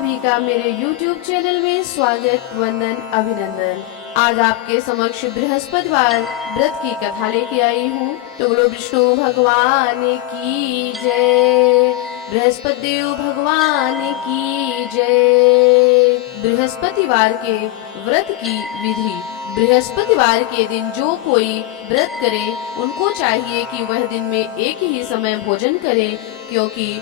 सभी का मेरे YouTube चैनल में स्वागत, वंदन, अभिनंदन। आज आपके समक्ष बृहस्पतिवार व्रत की कथा लेके आई हूँ। तो बोलो विष्णु भगवान की जय, बृहस्पति देव भगवान की जय। बृहस्पतिवार के व्रत की विधि। बृहस्पतिवार के दिन जो कोई व्रत करे उनको चाहिए कि वह दिन में एक ही समय भोजन करे, क्योंकि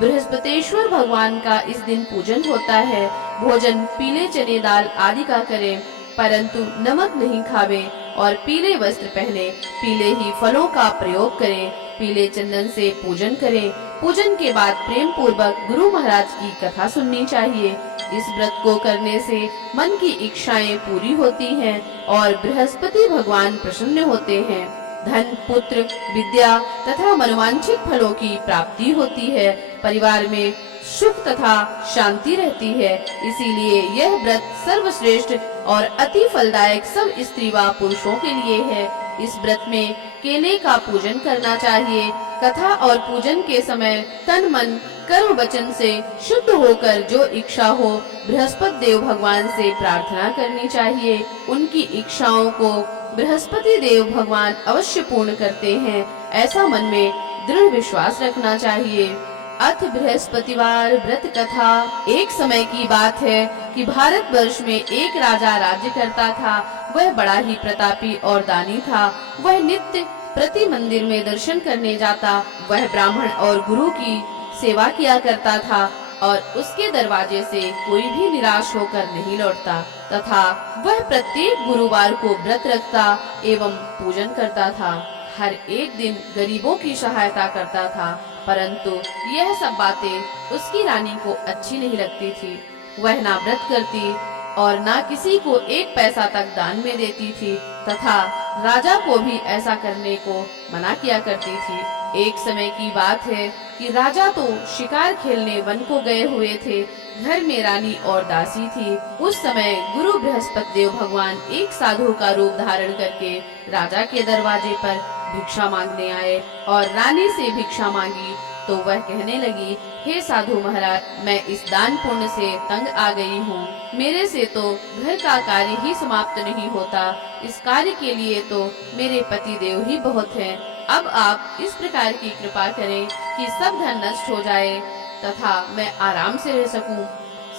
बृहस्पतेश्वर भगवान का इस दिन पूजन होता है। भोजन पीले चने दाल आदि का करें, परंतु नमक नहीं खावे और पीले वस्त्र पहने, पीले ही फलों का प्रयोग करें, पीले चंदन से पूजन करें। पूजन के बाद प्रेम पूर्वक गुरु महाराज की कथा सुननी चाहिए। इस व्रत को करने से मन की इच्छाएं पूरी होती हैं और बृहस्पति भगवान प्रसन्न होते हैं। धन, पुत्र, विद्या तथा मनोवांछित फलों की प्राप्ति होती है। परिवार में सुख तथा शांति रहती है। इसीलिए यह व्रत सर्वश्रेष्ठ और अति फलदायक सब स्त्री व पुरुषों के लिए है। इस व्रत में केले का पूजन करना चाहिए। कथा और पूजन के समय तन मन कर्म वचन से शुद्ध होकर जो इच्छा हो बृहस्पति देव भगवान से प्रार्थना करनी चाहिए। उनकी इच्छाओं को बृहस्पति देव भगवान अवश्य पूर्ण करते हैं, ऐसा मन में दृढ़ विश्वास रखना चाहिए। अथ बृहस्पतिवार व्रत कथा। एक समय की बात है कि भारतवर्ष में एक राजा राज्य करता था। वह बड़ा ही प्रतापी और दानी था। वह नित्य प्रति मंदिर में दर्शन करने जाता। वह ब्राह्मण और गुरु की सेवा किया करता था और उसके दरवाजे से कोई भी निराश होकर नहीं लौटता, तथा वह प्रत्येक गुरुवार को व्रत रखता एवं पूजन करता था। हर एक दिन गरीबों की सहायता करता था, परंतु यह सब बातें उसकी रानी को अच्छी नहीं लगती थी। वह ना व्रत करती और ना किसी को एक पैसा तक दान में देती थी, तथा राजा को भी ऐसा करने को मना किया करती थी। एक समय की बात है कि राजा तो शिकार खेलने वन को गए हुए थे। घर में रानी और दासी थी। उस समय गुरु बृहस्पति देव भगवान एक साधु का रूप धारण करके राजा के दरवाजे पर भिक्षा मांगने आए और रानी से भिक्षा मांगी तो वह कहने लगी, हे साधु महाराज, मैं इस दान पुण्य से तंग आ गई हूँ। मेरे से तो घर का कार्य ही समाप्त नहीं होता। इस कार्य के लिए तो मेरे पति देव ही बहुत हैं। अब आप इस प्रकार की कृपा करें कि सब धन नष्ट हो जाए तथा मैं आराम से रह सकूं।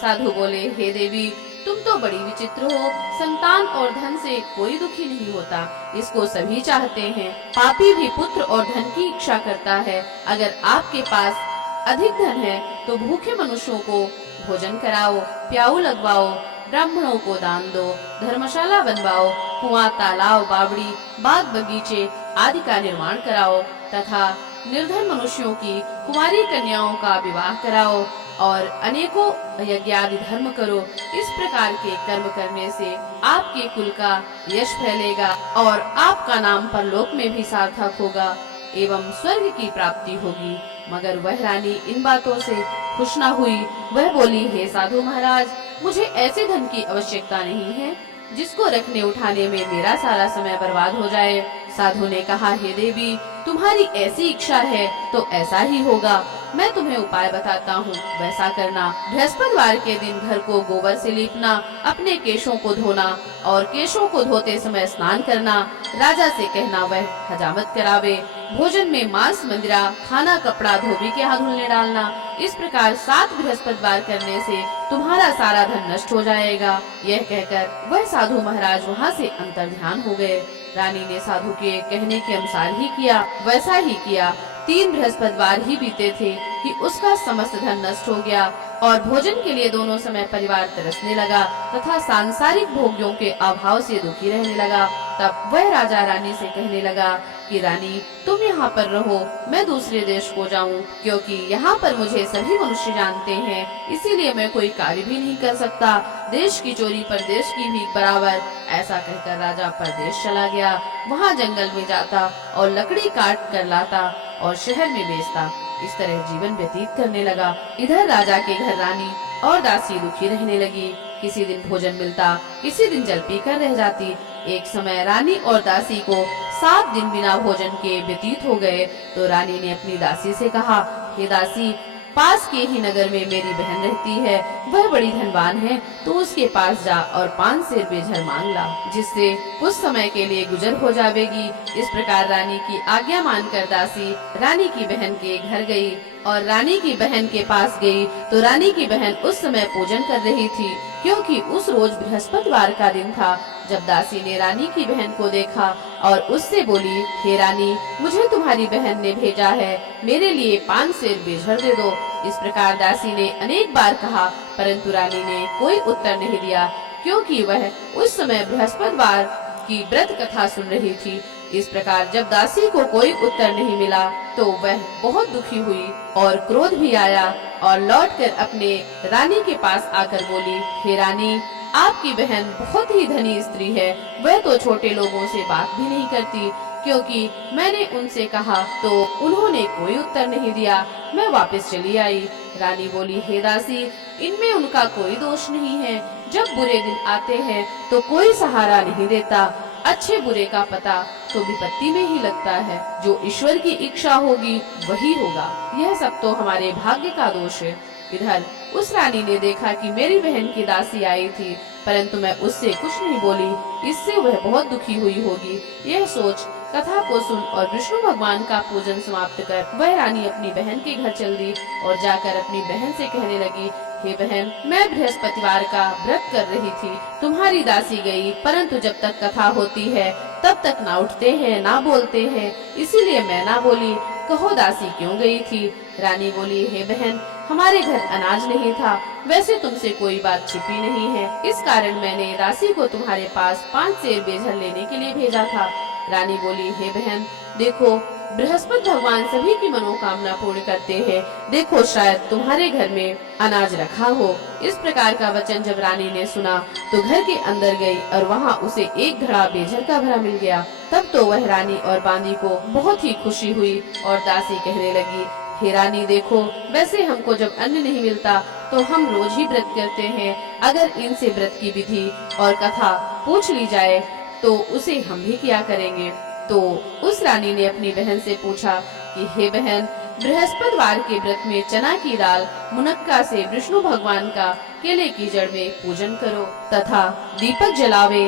साधु बोले, हे देवी, तुम तो बड़ी विचित्र हो। संतान और धन से कोई दुखी नहीं होता, इसको सभी चाहते हैं। पापी भी पुत्र और धन की इच्छा करता है। अगर आपके पास अधिक धन है तो भूखे मनुष्यों को भोजन कराओ, प्याऊ लगवाओ, ब्राह्मणों को दान दो, धर्मशाला बनवाओ, कुआं, तालाब, बावड़ी, बाग बगीचे आदि का निर्माण कराओ, तथा निर्धन मनुष्यों की कुमारी कन्याओं का विवाह कराओ और अनेकों यज्ञ आदि धर्म करो। इस प्रकार के कर्म करने से आपके कुल का यश फैलेगा और आपका नाम परलोक में भी सार्थक होगा एवं स्वर्ग की प्राप्ति होगी। मगर वह रानी इन बातों से खुश न हुई। वह बोली, हे साधु महाराज, मुझे ऐसे धन की आवश्यकता नहीं है जिसको रखने उठाने में मेरा सारा समय बर्बाद हो जाए। साधु ने कहा, हे देवी, तुम्हारी ऐसी इच्छा है तो ऐसा ही होगा। मैं तुम्हें उपाय बताता हूँ, वैसा करना। बृहस्पतिवार के दिन घर को गोबर से लीपना, अपने केशों को धोना और केशों को धोते समय स्नान करना। राजा से कहना वह हजामत करावे। भोजन में मांस, मंदिरा, खाना, कपड़ा धोबी के हाथ धुलने डालना। इस प्रकार 7 बृहस्पतिवार करने से तुम्हारा सारा धन नष्ट हो जाएगा। यह कहकर वह साधु महाराज वहाँ से अंतर्ध्यान हो गए। रानी ने साधु के कहने के अनुसार ही किया, वैसा ही किया। 3 बृहस्पतिवार ही बीते थे कि उसका समस्त धन नष्ट हो गया और भोजन के लिए दोनों समय परिवार तरसने लगा तथा सांसारिक भोग्यों के अभाव से दुखी रहने लगा। तब वह राजा रानी से कहने लगा कि रानी, तुम यहाँ पर रहो, मैं दूसरे देश को जाऊँ, क्योंकि यहाँ पर मुझे सभी मनुष्य जानते हैं, इसीलिए मैं कोई कार्य भी नहीं कर सकता। देश की चोरी परदेश की भीख बराबर। ऐसा कहकर राजा परदेश चला गया। वहाँ जंगल में जाता और लकड़ी काट कर लाता और शहर में बेचता। इस तरह जीवन व्यतीत करने लगा। इधर राजा के घर रानी और दासी दुखी रहने लगी। किसी दिन भोजन मिलता, किसी दिन जल पीकर रह जाती। एक समय रानी और दासी को 7 दिन बिना भोजन के व्यतीत हो गए तो रानी ने अपनी दासी से कहा, हे दासी, पास के ही नगर में मेरी बहन रहती है, वह बड़ी धनवान है, तो उसके पास जा और 5 सेर बेझर मांग ला, जिससे कुछ समय के लिए गुजर हो जाएगी। इस प्रकार रानी की आज्ञा मानकर दासी रानी की बहन के घर गई और रानी की बहन के पास गई तो रानी की बहन उस समय पूजन कर रही थी, क्योंकि उस रोज बृहस्पतिवार का दिन था। जब दासी ने रानी की बहन को देखा और उससे बोली, हे रानी, मुझे तुम्हारी बहन ने भेजा है, मेरे लिए 5 सेर बेझर दे दो। इस प्रकार दासी ने अनेक बार कहा, परंतु रानी ने कोई उत्तर नहीं दिया, क्योंकि वह उस समय बृहस्पतिवार की व्रत कथा सुन रही थी। इस प्रकार जब दासी को कोई उत्तर नहीं मिला तो वह बहुत दुखी हुई और क्रोध भी आया और लौटकर अपने रानी के पास आकर बोली, हे रानी, आपकी बहन बहुत ही धनी स्त्री है, वह तो छोटे लोगों से बात भी नहीं करती, क्योंकि मैंने उनसे कहा तो उन्होंने कोई उत्तर नहीं दिया। मैं वापस चली आई। रानी बोली, हे दासी, इनमें उनका कोई दोष नहीं है। जब बुरे दिन आते हैं तो कोई सहारा नहीं देता, अच्छे बुरे का पता तो विपत्ति में ही लगता है। जो ईश्वर की इच्छा होगी वही होगा, यह सब तो हमारे भाग्य का दोष है। इधर उस रानी ने देखा कि मेरी बहन की दासी आई थी, परंतु मैं उससे कुछ नहीं बोली, इससे वह बहुत दुखी हुई होगी। यह सोच कथा को सुन और विष्णु भगवान का पूजन समाप्त कर वह रानी अपनी बहन के घर चल दी और जाकर अपनी बहन से कहने लगी, हे बहन, मैं बृहस्पतिवार का व्रत कर रही थी, तुम्हारी दासी गई, परंतु जब तक कथा होती है तब तक ना उठते हैं ना बोलते हैं, इसीलिए मैं ना बोली। कहो दासी क्यों गई थी? रानी बोली, हे बहन, हमारे घर अनाज नहीं था, वैसे तुमसे कोई बात छिपी नहीं है, इस कारण मैंने दासी को तुम्हारे पास 5 सेर बेझर लेने के लिए भेजा था। रानी बोली, हे बहन, देखो, बृहस्पति भगवान सभी की मनोकामना पूर्ण करते हैं, देखो शायद तुम्हारे घर में अनाज रखा हो। इस प्रकार का वचन जब रानी ने सुना तो घर के अंदर गई और वहाँ उसे एक घड़ा बेझर का भरा मिल गया। तब तो वह रानी और बांदी को बहुत ही खुशी हुई और दासी कहने लगी, हे रानी, देखो, वैसे हमको जब अन्न नहीं मिलता तो हम रोज ही व्रत करते हैं, अगर इनसे व्रत की विधि और कथा पूछ ली जाए तो उसे हम भी किया करेंगे। तो उस रानी ने अपनी बहन से पूछा कि हे बहन, बृहस्पतिवार के व्रत में चना की दाल मुनक्का से विष्णु भगवान का केले की जड़ में पूजन करो तथा दीपक जलावे,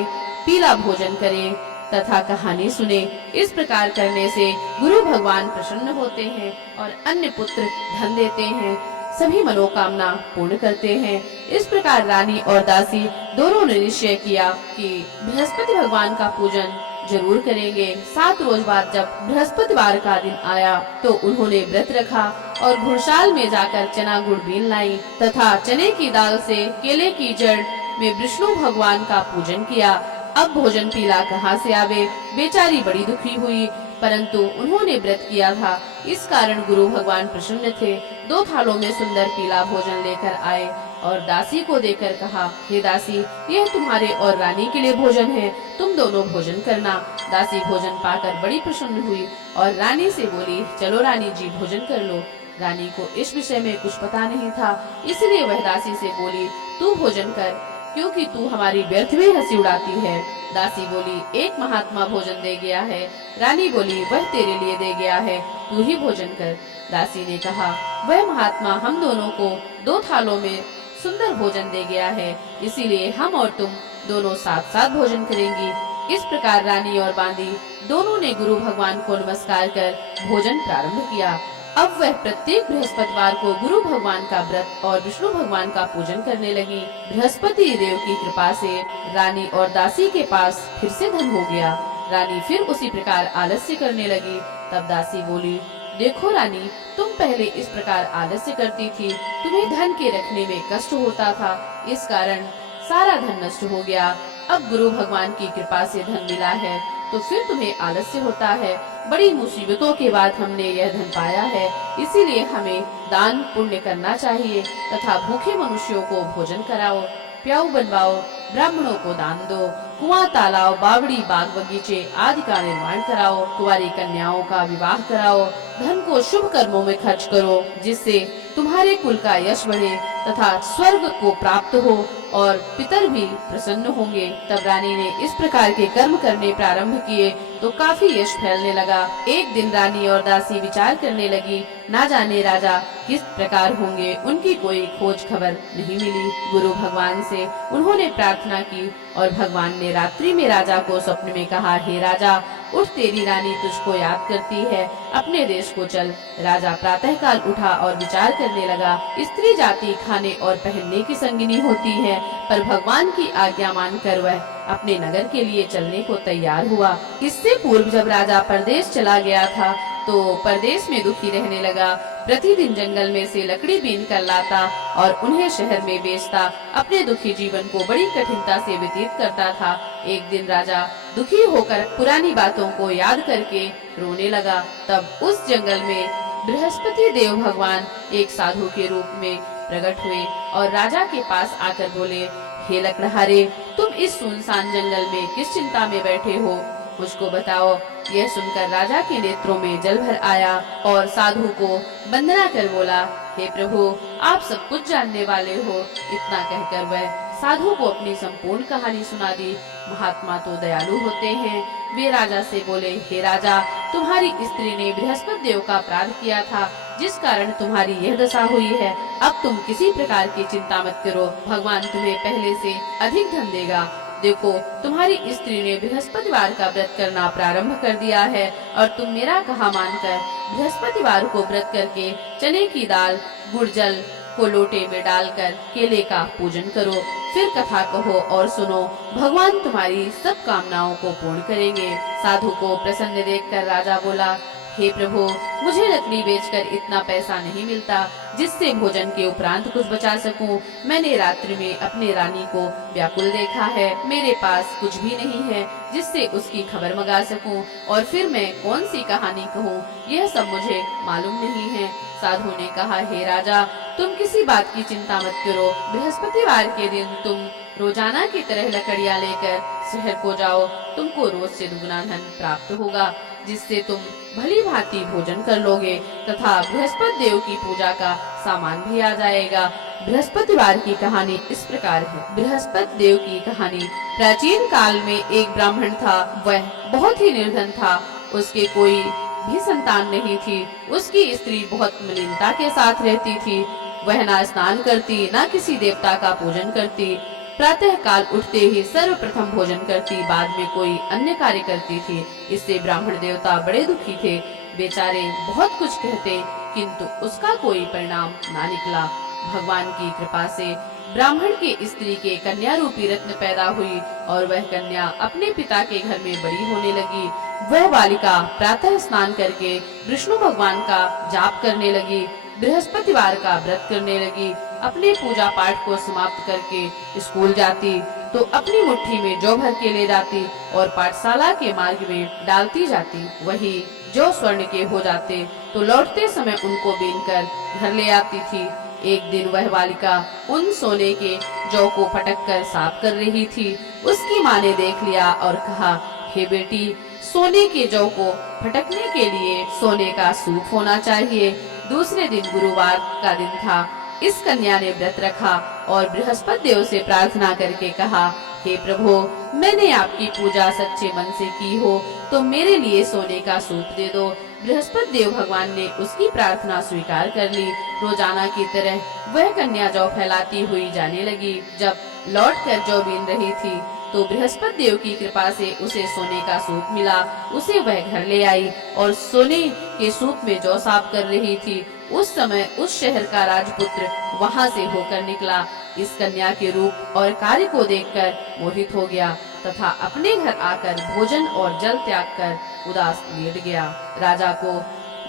पीला भोजन करें तथा कहानी सुने। इस प्रकार करने से गुरु भगवान प्रसन्न होते हैं और अन्य पुत्र धन देते हैं, सभी मनोकामना पूर्ण करते हैं। इस प्रकार रानी और दासी दोनों ने निश्चय किया कि बृहस्पति भगवान का पूजन जरूर करेंगे। 7 रोज बाद जब बृहस्पतिवार का दिन आया तो उन्होंने व्रत रखा और घुड़साल में जाकर चना गुड़ बीन लाई तथा चने की दाल से केले की जड़ में विष्णु भगवान का पूजन किया। अब भोजन पीला कहाँ से आवे? बेचारी बड़ी दुखी हुई, परंतु उन्होंने व्रत किया था, इस कारण गुरु भगवान प्रसन्न थे। 2 थालों में सुंदर पीला भोजन लेकर आए और दासी को देकर कहा, हे दासी, यह तुम्हारे और रानी के लिए भोजन है, तुम दोनों भोजन करना। दासी भोजन पाकर बड़ी प्रसन्न हुई और रानी से बोली, चलो रानी जी, भोजन कर लो। रानी को इस विषय में कुछ पता नहीं था, इसलिए वह दासी से बोली, तू भोजन कर, क्योंकि तू हमारी व्यर्थ में हंसी उड़ाती है। दासी बोली, एक महात्मा भोजन दे गया है। रानी बोली, वह तेरे लिए दे गया है, तू ही भोजन कर। दासी ने कहा, वह महात्मा हम दोनों को 2 थालों में सुंदर भोजन दे गया है, इसीलिए हम और तुम दोनों साथ साथ भोजन करेंगी। इस प्रकार रानी और बांदी दोनों ने गुरु भगवान को नमस्कार कर भोजन प्रारंभ किया। अब वह प्रत्येक बृहस्पतिवार को गुरु भगवान का व्रत और विष्णु भगवान का पूजन करने लगी। बृहस्पति देव की कृपा से रानी और दासी के पास फिर से धन हो गया। रानी फिर उसी प्रकार आलस्य करने लगी। तब दासी बोली, देखो रानी, तुम पहले इस प्रकार आलस्य करती थी, तुम्हें धन के रखने में कष्ट होता था, इस कारण सारा धन नष्ट हो गया। अब गुरु भगवान की कृपा से धन मिला है तो फिर तुम्हें आलस्य होता है। बड़ी मुसीबतों के बाद हमने यह धन पाया है, इसीलिए हमें दान पुण्य करना चाहिए तथा भूखे मनुष्यों को भोजन कराओ, प्याऊ बनवाओ, ब्राह्मणों को दान दो, कुआं, तालाब, बावड़ी, बाग बगीचे आदि का निर्माण कराओ, कुंवारी कन्याओं का विवाह कराओ, धन को शुभ कर्मों में खर्च करो, जिससे तुम्हारे कुल का यश बढ़े, तथा स्वर्ग को प्राप्त हो और पितर भी प्रसन्न होंगे। तब रानी ने इस प्रकार के कर्म करने प्रारंभ किए तो काफी यश फैलने लगा। एक दिन रानी और दासी विचार करने लगी, ना जाने राजा किस प्रकार होंगे, उनकी कोई खोज खबर नहीं मिली। गुरु भगवान से उन्होंने प्रार्थना की और भगवान ने रात्रि में राजा को स्वप्न में कहा, हे राजा उठ, तेरी रानी तुझको याद करती है, अपने देश को चल। राजा प्रातःकाल उठा और विचार करने लगा, स्त्री जाति खाने और पहनने की संगिनी होती है, पर भगवान की आज्ञा मानकर वह अपने नगर के लिए चलने को तैयार हुआ। इससे पूर्व जब राजा परदेश चला गया था तो परदेश में दुखी रहने लगा। प्रतिदिन जंगल में से लकड़ी बीन कर लाता और उन्हें शहर में बेचता। अपने दुखी जीवन को बड़ी कठिनता से व्यतीत करता था। एक दिन राजा दुखी होकर पुरानी बातों को याद करके रोने लगा। तब उस जंगल में बृहस्पति देव भगवान एक साधु के रूप में प्रकट हुए और राजा के पास आकर बोले, हे लकड़हारे, तुम इस सुनसान जंगल में किस चिंता में बैठे हो, मुझको बताओ। यह सुनकर राजा के नेत्रों में जल भर आया और साधु को वंदना कर बोला, हे प्रभु, आप सब कुछ जानने वाले हो। इतना कहकर वह साधु को अपनी संपूर्ण कहानी सुना दी। महात्मा तो दयालु होते हैं। वे राजा से बोले, हे राजा, तुम्हारी स्त्री ने बृहस्पति देव का अपराध किया था, जिस कारण तुम्हारी यह दशा हुई है। अब तुम किसी प्रकार की चिंता मत करो, भगवान तुम्हें पहले से अधिक धन देगा। देखो, तुम्हारी स्त्री ने बृहस्पतिवार का व्रत करना प्रारंभ कर दिया है और तुम मेरा कहा मानकर बृहस्पतिवार को व्रत करके चने की दाल गुड़ जल को लोटे में डालकर केले का पूजन करो। फिर कथा कहो और सुनो, भगवान तुम्हारी सब कामनाओं को पूर्ण करेंगे। साधु को प्रसन्न देखकर राजा बोला, हे प्रभु, मुझे लकड़ी बेचकर इतना पैसा नहीं मिलता जिससे भोजन के उपरांत कुछ बचा सकूं। मैंने रात्रि में अपने रानी को व्याकुल देखा है। मेरे पास कुछ भी नहीं है जिससे उसकी खबर मंगा सकूं, और फिर मैं कौन सी कहानी कहूं, यह सब मुझे मालूम नहीं है। साधु ने कहा, हे राजा, तुम किसी बात की चिंता मत करो। बृहस्पतिवार के दिन तुम रोजाना की तरह लकड़ियाँ लेकर शहर को जाओ। तुमको रोज से दुगना धन प्राप्त होगा, जिससे तुम भली भांति भोजन कर लोगे तथा बृहस्पति देव की पूजा का सामान भी आ जाएगा। बृहस्पतिवार की कहानी इस प्रकार है। बृहस्पति देव की कहानी। प्राचीन काल में एक ब्राह्मण था। वह बहुत ही निर्धन था। उसके कोई भी संतान नहीं थी। उसकी स्त्री बहुत मलिनता के साथ रहती थी। वह ना स्नान करती, ना किसी देवता का पूजन करती। प्रातः काल उठते ही सर्वप्रथम भोजन करती, बाद में कोई अन्य कार्य करती थी। इससे ब्राह्मण देवता बड़े दुखी थे। बेचारे बहुत कुछ कहते, किंतु उसका कोई परिणाम ना निकला। भगवान की कृपा से ब्राह्मण की स्त्री के कन्या रूपी रत्न पैदा हुई और वह कन्या अपने पिता के घर में बड़ी होने लगी। वह बालिका प्रातः स्नान करके विष्णु भगवान का जाप करने लगी, बृहस्पतिवार का व्रत करने लगी। अपने पूजा पाठ को समाप्त करके स्कूल जाती तो अपनी मुट्ठी में जौ भर के ले जाती और पाठशाला के मार्ग में डालती जाती। वही जौ स्वर्ण के हो जाते तो लौटते समय उनको बीनकर घर ले आती थी। एक दिन वह बालिका उन सोने के जौ को फटक कर साफ कर रही थी। उसकी माँ ने देख लिया और कहा, हे बेटी, सोने के जौ को फटकने के लिए सोने का सूप होना चाहिए। दूसरे दिन गुरुवार का दिन था। इस कन्या ने व्रत रखा और बृहस्पति देव से प्रार्थना करके कहा, हे प्रभु, मैंने आपकी पूजा सच्चे मन से की हो तो मेरे लिए सोने का सूप दे दो। बृहस्पति देव भगवान ने उसकी प्रार्थना स्वीकार कर ली। रोजाना की तरह वह कन्या जौ फैलाती हुई जाने लगी। जब लौटकर जौ बीन रही थी तो बृहस्पति देव की कृपा से उसे सोने का सूप मिला। उसे वह घर ले आई और सोने के सूप में जौ साफ कर रही थी। उस समय उस शहर का राजपुत्र वहां से होकर निकला। इस कन्या के रूप और कार्य को देखकर मोहित हो गया तथा अपने घर आकर भोजन और जल त्याग कर उदास लेट गया। राजा को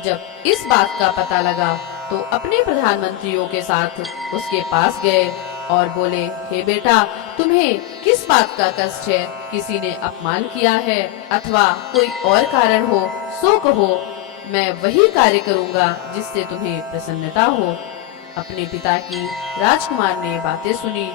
जब इस बात का पता लगा तो अपने प्रधानमंत्रियों के साथ उसके पास गए और बोले, हे बेटा, तुम्हें किस बात का कष्ट है? किसी ने अपमान किया है अथवा कोई और कारण हो सो कहो, मैं वही कार्य करूंगा जिससे तुम्हें प्रसन्नता हो। अपने पिता की राजकुमार ने बातें सुनी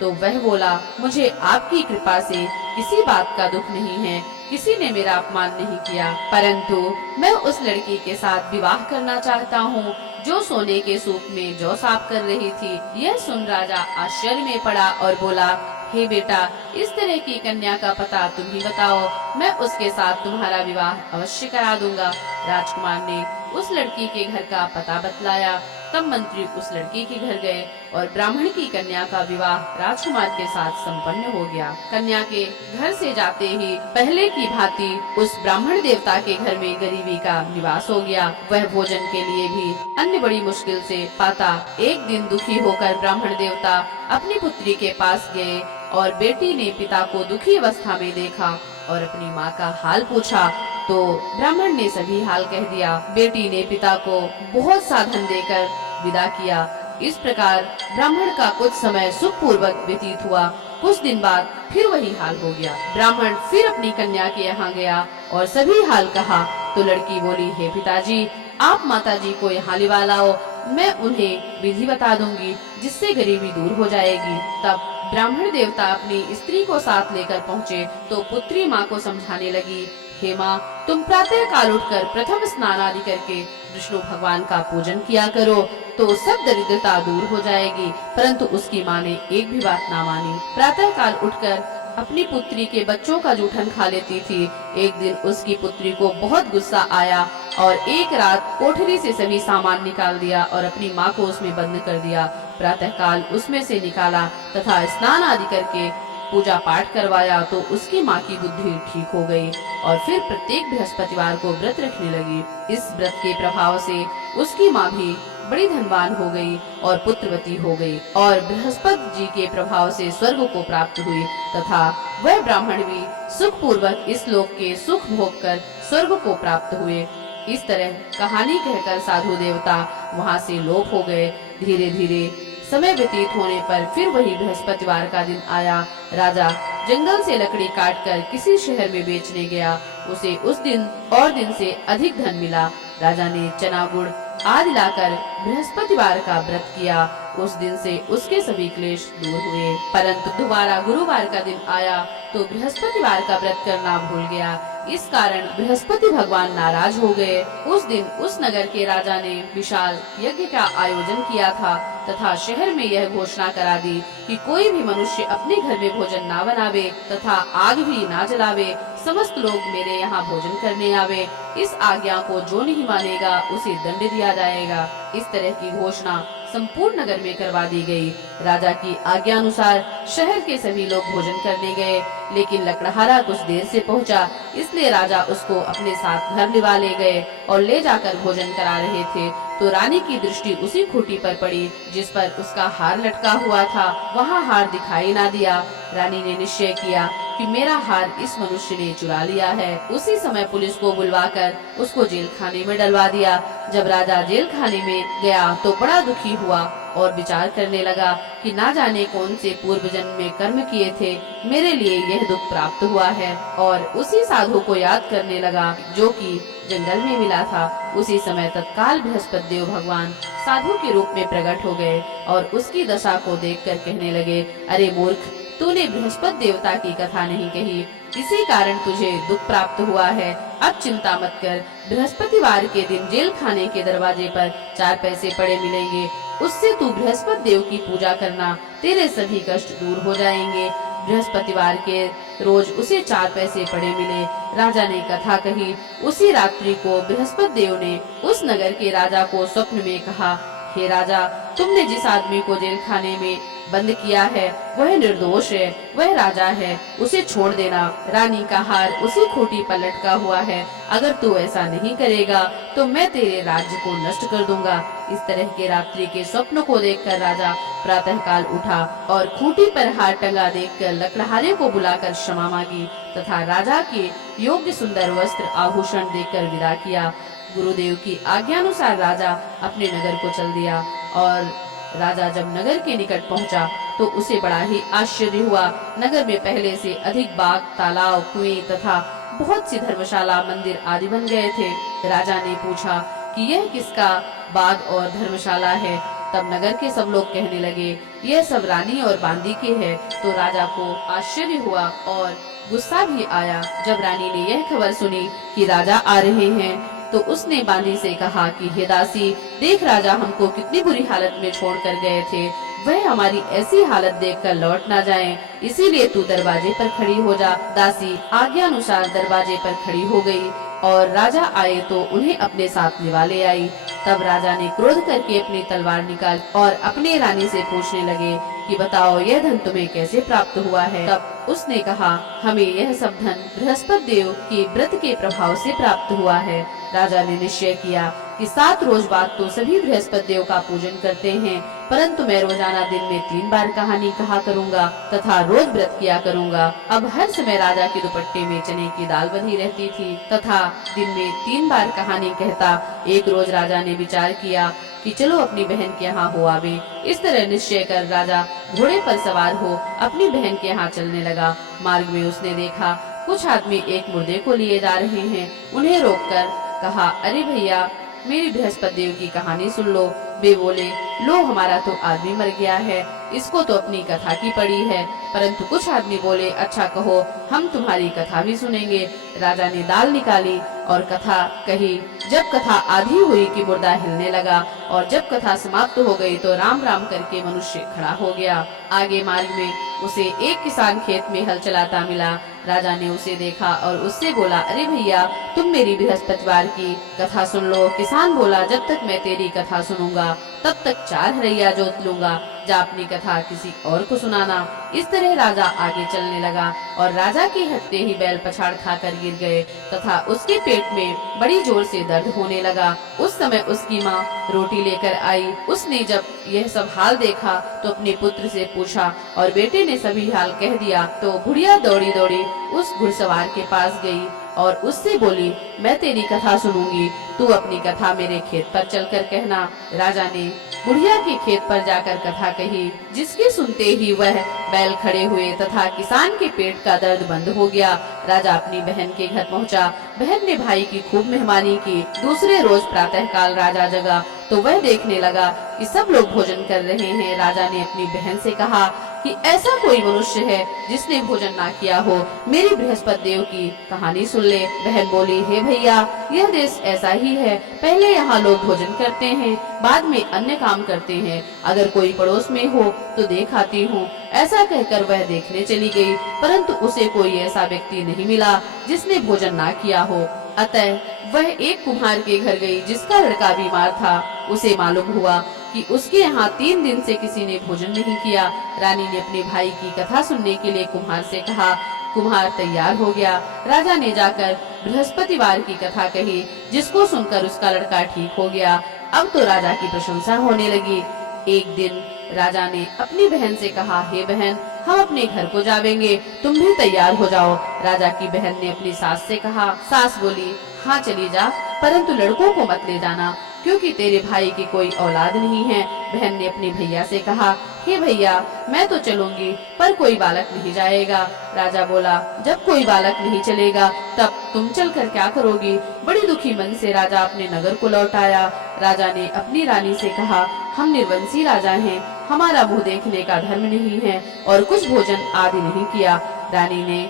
तो वह बोला, मुझे आपकी कृपा से किसी बात का दुख नहीं है। किसी ने मेरा अपमान नहीं किया, परंतु मैं उस लड़की के साथ विवाह करना चाहता हूँ। जो सोने के सूप में जौ साफ कर रही थी। यह सुन राजा आश्चर्य में पड़ा और बोला, हे बेटा, इस तरह की कन्या का पता तुम ही बताओ, मैं उसके साथ तुम्हारा विवाह अवश्य करा दूंगा। राजकुमार ने उस लड़की के घर का पता बतलाया। तब मंत्री उस लड़की के घर गए और ब्राह्मण की कन्या का विवाह राजकुमार के साथ संपन्न हो गया। कन्या के घर से जाते ही पहले की भांति उस ब्राह्मण देवता के घर में गरीबी का निवास हो गया। वह भोजन के लिए भी अन्न बड़ी मुश्किल से पाता। एक दिन दुखी होकर ब्राह्मण देवता अपनी पुत्री के पास गए और बेटी ने पिता को दुखी अवस्था में देखा और अपनी माँ का हाल पूछा तो ब्राह्मण ने सभी हाल कह दिया। बेटी ने पिता को बहुत साधन देकर विदा किया। इस प्रकार ब्राह्मण का कुछ समय सुख पूर्वक व्यतीत हुआ। कुछ दिन बाद फिर वही हाल हो गया। ब्राह्मण फिर अपनी कन्या के यहाँ गया और सभी हाल कहा तो लड़की बोली, हे पिताजी, आप माताजी को यहाँ लिवा लाओ, मैं उन्हें विधि बता दूंगी जिससे गरीबी दूर हो जाएगी। तब ब्राह्मण देवता अपनी स्त्री को साथ लेकर पहुँचे तो पुत्री माँ को समझाने लगी, हे माँ, तुम प्रातः काल उठकर प्रथम स्नान आदि करके विष्णु भगवान का पूजन किया करो तो सब दरिद्रता दूर हो जाएगी। परंतु उसकी माँ ने एक भी बात ना मानी। प्रातः काल उठकर अपनी पुत्री के बच्चों का जूठन खा लेती थी। एक दिन उसकी पुत्री को बहुत गुस्सा आया और एक रात कोठरी से सभी सामान निकाल दिया और अपनी माँ को उसमें बंद कर दिया। प्रातः काल उसमें से निकाला तथा स्नान आदि करके पूजा पाठ करवाया तो उसकी माँ की बुद्धि ठीक हो गई और फिर प्रत्येक बृहस्पतिवार को व्रत रखने लगी। इस व्रत के प्रभाव से उसकी माँ भी बड़ी धनवान हो गई और पुत्रवती हो गई और बृहस्पति जी के प्रभाव से स्वर्ग को प्राप्त हुई तथा वह ब्राह्मण भी सुख पूर्वक इस लोक के सुख भोग कर स्वर्ग को प्राप्त हुए। इस तरह कहानी कहकर साधु देवता वहाँ से लोप हो गए। धीरे धीरे समय व्यतीत होने पर फिर वही बृहस्पतिवार का दिन आया। राजा जंगल से लकड़ी काटकर किसी शहर में बेचने गया। उसे उस दिन और दिन से अधिक धन मिला। राजा ने चना गुड़ आदि लाकर बृहस्पतिवार का व्रत किया। उस दिन से उसके सभी क्लेश दूर हुए। परंतु दोबारा गुरुवार का दिन आया तो बृहस्पतिवार का व्रत करना भूल गया। इस कारण बृहस्पति भगवान नाराज हो गए। उस दिन उस नगर के राजा ने विशाल यज्ञ का आयोजन किया था तथा शहर में यह घोषणा करा दी कि कोई भी मनुष्य अपने घर में भोजन ना बनावे तथा आग भी ना जलावे। समस्त लोग मेरे यहाँ भोजन करने आवे। इस आज्ञा को जो नहीं मानेगा उसे दंड दिया जाएगा। इस तरह की घोषणा संपूर्ण नगर में करवा दी गई। राजा की आज्ञा अनुसार शहर के सभी लोग भोजन करने गए, लेकिन लकड़हारा कुछ देर से पहुंचा, इसलिए राजा उसको अपने साथ घर लिवा ले गए और ले जाकर भोजन करा रहे थे तो रानी की दृष्टि उसी खूंटी पर पड़ी जिस पर उसका हार लटका हुआ था। वहाँ हार दिखाई ना दिया। रानी ने निश्चय किया कि मेरा हार इस मनुष्य ने चुरा लिया है। उसी समय पुलिस को बुलवाकर उसको जेल खाने में डलवा दिया। जब राजा जेल खाने में गया तो बड़ा दुखी हुआ और विचार करने लगा कि ना जाने कौन से पूर्व जन्म में कर्म किए थे, मेरे लिए यह दुख प्राप्त हुआ है। और उसी साधु को याद करने लगा जो कि जंगल में मिला था। उसी समय तत्काल बृहस्पति देव भगवान साधु के रूप में प्रकट हो गए और उसकी दशा को देखकर कहने लगे, अरे मूर्ख, तूने बृहस्पति देवता की कथा नहीं कही, इसी कारण तुझे दुख प्राप्त हुआ है। अब चिंता मत कर, बृहस्पतिवार के दिन जेल खाने के दरवाजे पर 4 पैसे पड़े मिलेंगे, उससे तू बृहस्पति देव की पूजा करना, तेरे सभी कष्ट दूर हो जाएंगे। बृहस्पतिवार के रोज उसे 4 पैसे पड़े मिले। राजा ने कथा कही। उसी रात्रि को बृहस्पति देव ने उस नगर के राजा को स्वप्न में कहा, हे राजा, तुमने जिस आदमी को जेल खाने में बंद किया है वह निर्दोष है, वह राजा है, उसे छोड़ देना। रानी का हार उसी खूंटी पर लटका हुआ है, अगर तू ऐसा नहीं करेगा तो मैं तेरे राज्य को नष्ट कर दूंगा। इस तरह के रात्रि के स्वप्न को देखकर राजा प्रातः काल उठा और खूंटी पर हार टंगा देखकर लकड़हारे को बुलाकर क्षमा मांगी तथा राजा के योग्य सुंदर वस्त्र आभूषण देकर विदा किया। गुरुदेव की आज्ञानुसार राजा अपने नगर को चल दिया और राजा जब नगर के निकट पहुंचा तो उसे बड़ा ही आश्चर्य हुआ। नगर में पहले से अधिक बाग, तालाब, कुएं तथा बहुत सी धर्मशाला, मंदिर आदि बन गए थे। राजा ने पूछा कि यह किसका बाग और धर्मशाला है। तब नगर के सब लोग कहने लगे, यह सब रानी और बांदी के है। तो राजा को आश्चर्य हुआ और गुस्सा भी आया। जब रानी ने यह खबर सुनी कि राजा आ रहे हैं तो उसने बांदी से कहा कि हे दासी, देख राजा हमको कितनी बुरी हालत में छोड़ कर गए थे, वह हमारी ऐसी हालत देखकर लौट ना जाएं, इसीलिए तू दरवाजे पर खड़ी हो जा। दासी आज्ञा अनुसार दरवाजे पर खड़ी हो गई और राजा आए तो उन्हें अपने साथ लिवा ले आई। तब राजा ने क्रोध करके अपनी तलवार निकाल और अपने रानी से पूछने लगे कि बताओ यह धन तुम्हें कैसे प्राप्त हुआ है। तब उसने कहा, हमें यह सब धन बृहस्पति देव के व्रत के प्रभाव से प्राप्त हुआ है। राजा ने निश्चय किया कि 7 रोज बाद तो सभी बृहस्पति देव का पूजन करते हैं, परंतु मैं रोजाना दिन में 3 बार कहानी कहा करूँगा तथा रोज व्रत किया करूँगा। अब हर समय राजा के दुपट्टे में चने की दाल बंधी रहती थी तथा दिन में 3 बार कहानी कहता। एक रोज राजा ने विचार किया कि चलो अपनी बहन के यहाँ हो आवे। इस तरह निश्चय कर राजा घोड़े पर सवार हो अपनी बहन के यहाँ चलने लगा। मार्ग में उसने देखा कुछ आदमी एक मुर्दे को लिए जा रहे हैं। उन्हें रोककर कहा, अरे भैया, मेरी बृहस्पति देव की कहानी सुन लो। वे बोले, लो हमारा तो आदमी मर गया है, इसको तो अपनी कथा की पड़ी है। परंतु कुछ आदमी बोले, अच्छा कहो, हम तुम्हारी कथा भी सुनेंगे। राजा ने दाल निकाली और कथा कही। जब कथा आधी हुई कि मुर्दा हिलने लगा और जब कथा समाप्त हो गई तो राम राम करके मनुष्य खड़ा हो गया। आगे मार्ग में उसे एक किसान खेत में हल चलाता मिला। राजा ने उसे देखा और उससे बोला, अरे भैया, तुम मेरी बृहस्पतिवार की कथा सुन लो। किसान बोला, जब तक मैं तेरी कथा सुनूंगा तब तक 4 हरैया जोत लूंगा, जा अपनी कथा किसी और को सुनाना। इस तरह राजा आगे चलने लगा और राजा के हटते ही बैल पछाड़ खाकर गिर गए तथा उसके पेट में बड़ी जोर से दर्द होने लगा। उस समय उसकी माँ रोटी लेकर आई। उसने जब यह सब हाल देखा तो अपने पुत्र से पूछा और बेटे ने सभी हाल कह दिया। तो बुढ़िया दौड़ी दौड़ी उस घुड़सवार के पास गई और उससे बोली, मैं तेरी कथा सुनूंगी, तू अपनी कथा मेरे खेत पर चलकर कहना। राजा ने बुढ़िया के खेत पर जाकर कथा कही, जिसके सुनते ही वह बैल खड़े हुए तथा किसान के पेट का दर्द बंद हो गया। राजा अपनी बहन के घर पहुंचा। बहन ने भाई की खूब मेहमानी की। दूसरे रोज प्रातःकाल राजा जगा तो वह देखने लगा कि सब लोग भोजन कर रहे हैं। राजा ने अपनी बहन से कहा कि ऐसा कोई मनुष्य है जिसने भोजन ना किया हो, मेरी बृहस्पति देव की कहानी सुन ले। बहन बोली, हे भैया, यह देश ऐसा ही है, पहले यहाँ लोग भोजन करते हैं, बाद में अन्य काम करते हैं। अगर कोई पड़ोस में हो तो देख आती हूँ। ऐसा कहकर वह देखने चली गई, परंतु उसे कोई ऐसा व्यक्ति नहीं मिला जिसने भोजन ना किया हो। अतः वह एक कुम्हार के घर गई जिसका लड़का बीमार था। उसे मालूम हुआ कि उसके यहाँ 3 दिन से किसी ने भोजन नहीं किया। रानी ने अपने भाई की कथा सुनने के लिए कुम्हार से कहा। कुम्हार तैयार हो गया। राजा ने जाकर बृहस्पतिवार की कथा कही, जिसको सुनकर उसका लड़का ठीक हो गया। अब तो राजा की प्रशंसा होने लगी। एक दिन राजा ने अपनी बहन से कहा, हे बहन, हम अपने घर को जावेंगे, तुम भी तैयार हो जाओ। राजा की बहन ने अपनी सास से कहा। सास बोली, हाँ चली जा, परंतु लड़कों को मत ले जाना, क्योंकि तेरे भाई की कोई औलाद नहीं है। बहन ने अपने भैया से कहा, हे भैया, मैं तो चलूंगी, पर कोई बालक नहीं जाएगा। राजा बोला, जब कोई बालक नहीं चलेगा तब तुम चलकर क्या करोगी। बड़ी दुखी मन से राजा अपने नगर को लौट आया। राजा ने अपनी रानी से कहा, हम निर्वंशी राजा हैं, हमारा मुँह देखने का धर्म नहीं है और कुछ भोजन आदि नहीं किया। रानी ने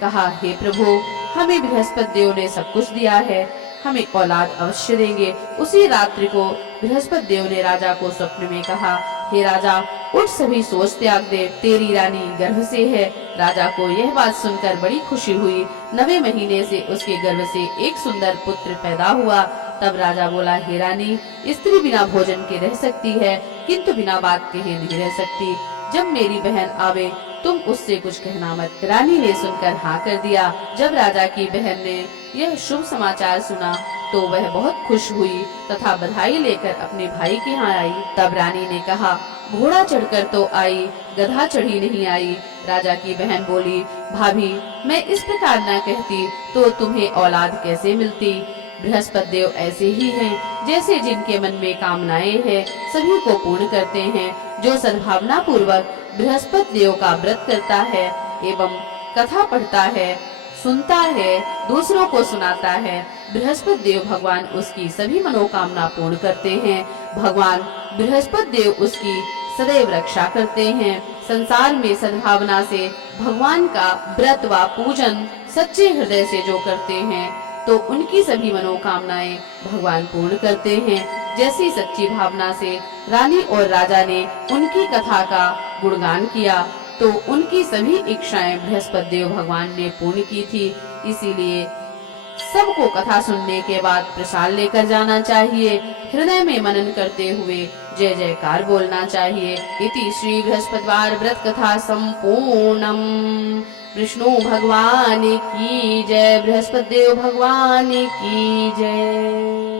कहा, हे प्रभु, हमें बृहस्पति देव ने सब कुछ दिया है, हमें औलाद अवश्य देंगे। उसी रात्रि को बृहस्पति देव ने राजा को स्वप्न में कहा, हे राजा, उठ, सभी सोच त्याग दे, तेरी रानी गर्भ से है। राजा को यह बात सुनकर बड़ी खुशी हुई। 9वें महीने से उसके गर्भ से एक सुंदर पुत्र पैदा हुआ। तब राजा बोला, हे रानी, स्त्री बिना भोजन के रह सकती है, किंतु बिना बात कहे नहीं रह सकती। जब मेरी बहन आवे तुम उससे कुछ कहना मत। रानी ने सुनकर हाँ कर दिया। जब राजा की बहन ने यह शुभ समाचार सुना तो वह बहुत खुश हुई तथा बधाई लेकर अपने भाई के यहाँ आई। तब रानी ने कहा, घोड़ा चढ़कर तो आई, गधा चढ़ी नहीं आई। राजा की बहन बोली, भाभी, मैं इस प्रकार न कहती तो तुम्हें औलाद कैसे मिलती। बृहस्पति देव ऐसे ही हैं, जैसे जिनके मन में कामनाएं हैं सभी को पूर्ण करते हैं। जो सद्भावना पूर्वक बृहस्पति देव का व्रत करता है एवं कथा पढ़ता है, सुनता है, दूसरों को सुनाता है, बृहस्पति देव भगवान उसकी सभी मनोकामना पूर्ण करते हैं। भगवान बृहस्पति देव उसकी सदैव रक्षा करते हैं। संसार में सद्भावना से भगवान का व्रत व पूजन सच्चे हृदय से जो करते हैं तो उनकी सभी मनोकामनाएं भगवान पूर्ण करते हैं। जैसी सच्ची भावना से रानी और राजा ने उनकी कथा का गुणगान किया, तो उनकी सभी इच्छाएं बृहस्पति देव भगवान ने पूर्ण की थी। इसीलिए सबको कथा सुनने के बाद प्रसाद लेकर जाना चाहिए। हृदय में मनन करते हुए जय जयकार बोलना चाहिए। इति श्री बृहस्पतिवार व्रत कथा संपूर्णम। विष्णु भगवान की जय, बृहस्पति देव भगवान की जय।